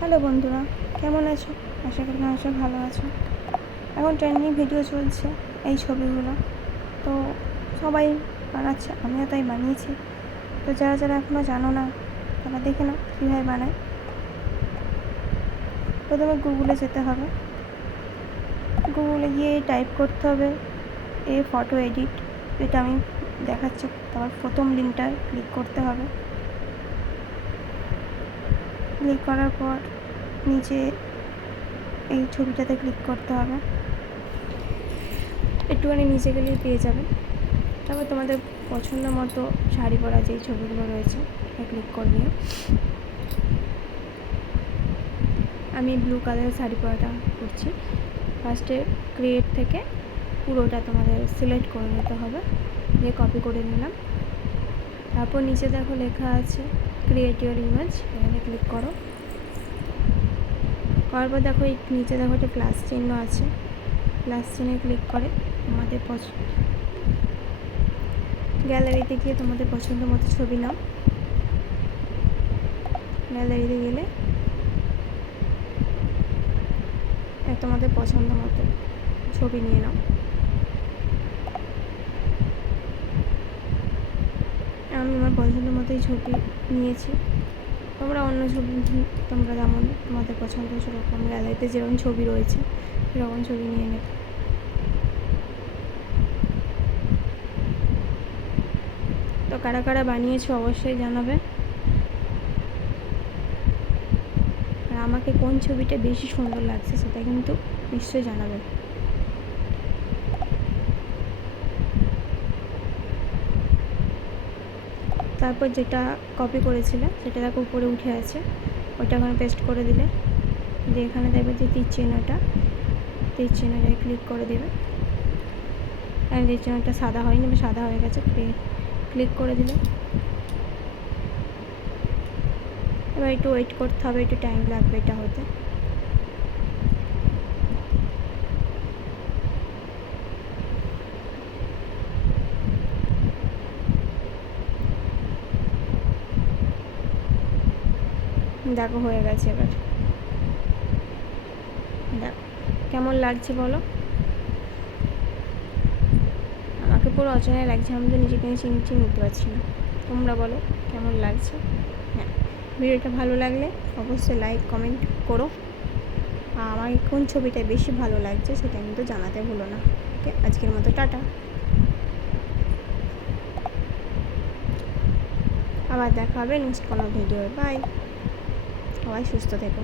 Hello বন্ধুরা, কেমন আছো? আশা করি মানুষরা ভালো আছো। এখন ট্রেন্ডিং ভিডিও চলছে এই ছবিগুলো, তো সবাই বানাচ্ছে, আমিও তাই বানিয়েছি। তো যারা যারা এখনও জানো না তারা দেখে নাও কীভাবে বানায়। প্রথমে গুগলে যেতে হবে, গুগলে গিয়ে টাইপ করতে হবে ফটো এডিট, এটা আমি দেখাচ্ছি। তারপর প্রথম লিঙ্কটায় ক্লিক করতে হবে। ক্লিক করার পর নিচে এই ছবিটাতে ক্লিক করতে হবে, একটুখানি নিচে গেলেই পেয়ে যাবে। তারপর তোমাদের পছন্দ মতো শাড়ি পরা যেই ছবিগুলো রয়েছে ক্লিক করবে। আমি ব্লু কালারের শাড়ি পরাটা করছি। ফার্স্টে ক্রিয়েট থেকে পুরোটা তোমাদের সিলেক্ট করে নিতে হবে, দিয়ে কপি করে নিলাম। তারপর নিচে দেখো লেখা আছে ক্রিয়েট ইউর ইমেজ, এখানে ক্লিক করো। করার পর দেখো এই নিচে দেখো একটা প্লাস চিহ্ন আছে, প্লাস চিহ্নে ক্লিক করে তোমাদের গ্যালারিতে গিয়ে তোমাদের পছন্দ মতো ছবি নাও। গ্যালারিতে গেলে তোমাদের পছন্দ মতো ছবি নিয়ে নাও। আমি আমার পছন্দ মতোই ছবি নিয়েছি। তোমরা অন্য ছবি, তোমরা যেমন তোমাদের পছন্দ সেরকম গ্যালারিতে যেরকম ছবি রয়েছে সেরকম ছবি নিয়ে নেবে। তো কারা কারা বানিয়েছো অবশ্যই জানাবে, আর আমাকে কোন ছবিটা বেশি সুন্দর লাগছে সেটা কিন্তু নিশ্চয়ই জানাবে। তারপর যেটা কপি করেছিলে সেটা দেখো উপরে উঠে আছে, ওটা এখানে পেস্ট করে দিলে, দিয়ে এখানে দেখবে যে তীর চিহ্নটায় ক্লিক করে দেবে। আর তীর চিহ্নটা সাদা হয়নি, সাদা হয়ে গেছে, ক্লিক করে দিলে। এবার একটু ওয়েট করতে হবে, একটু টাইম লাগবে এটা হতে। দেখো হয়ে গেছে। এবার দেখো কেমন লাগছে বলো। আমাকে পুরো অচেনা লাগছে, আমি তো নিজেকে চিনতে পারছি না। তোমরা বলো কেমন লাগছে। হ্যাঁ, ভিডিওটা ভালো লাগলে অবশ্যই লাইক কমেন্ট করো, আর আমাকে কোন ছবিটা বেশি ভালো লাগছে সেটা কিন্তু জানাতে ভুলো না। ওকে, আজকের মতো টাটা, আবার দেখা হবে নেক্সট কোনো ভিডিও। বাই, সবাই সুস্থ থেকো।